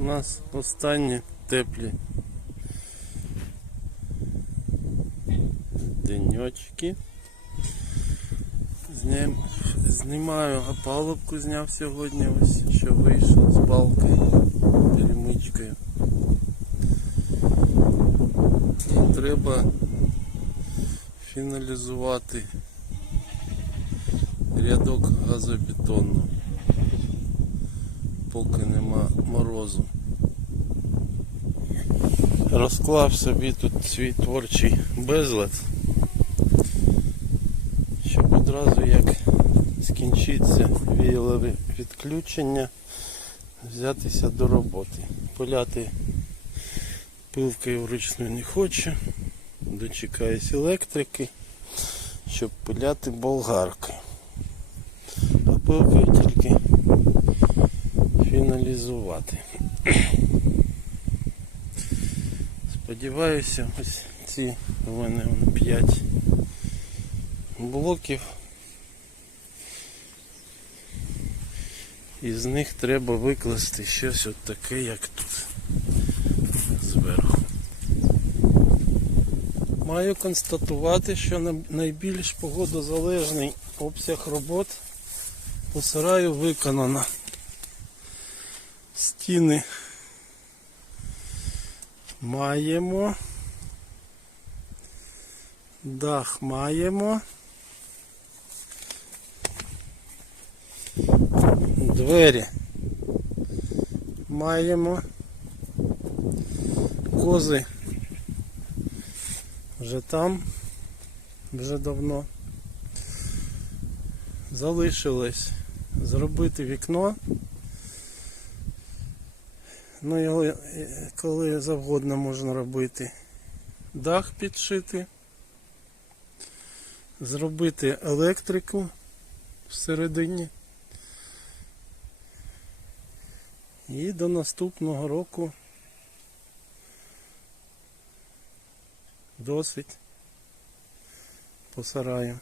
У нас останні теплі денечки. Знім, знімаю опалубку, зняв сьогодні, ось що вийшов з балки перемичкою. І треба фіналізувати рядок газобетону, поки нема морозу. Розклав собі тут свій творчий безлад, щоб одразу як скінчиться віялове відключення, взятися до роботи. Поляти пилкою вручну не хочу, дочекаюсь електрики, щоб пиляти болгаркою. А пилкою тільки. Сподіваюся, ось ці у мене 5 блоків. Із них треба викласти щось от таке, як тут зверху. Маю констатувати, що найбільш погодозалежний обсяг робот по сараю виконано. Стіни маємо. Дах маємо. Двері маємо. Кози вже там, вже давно. Залишилось зробити вікно. Ну, його е, коли завгодно можна робити. Дах підшити. Зробити електрику всередині. І до наступного року досить по сараю.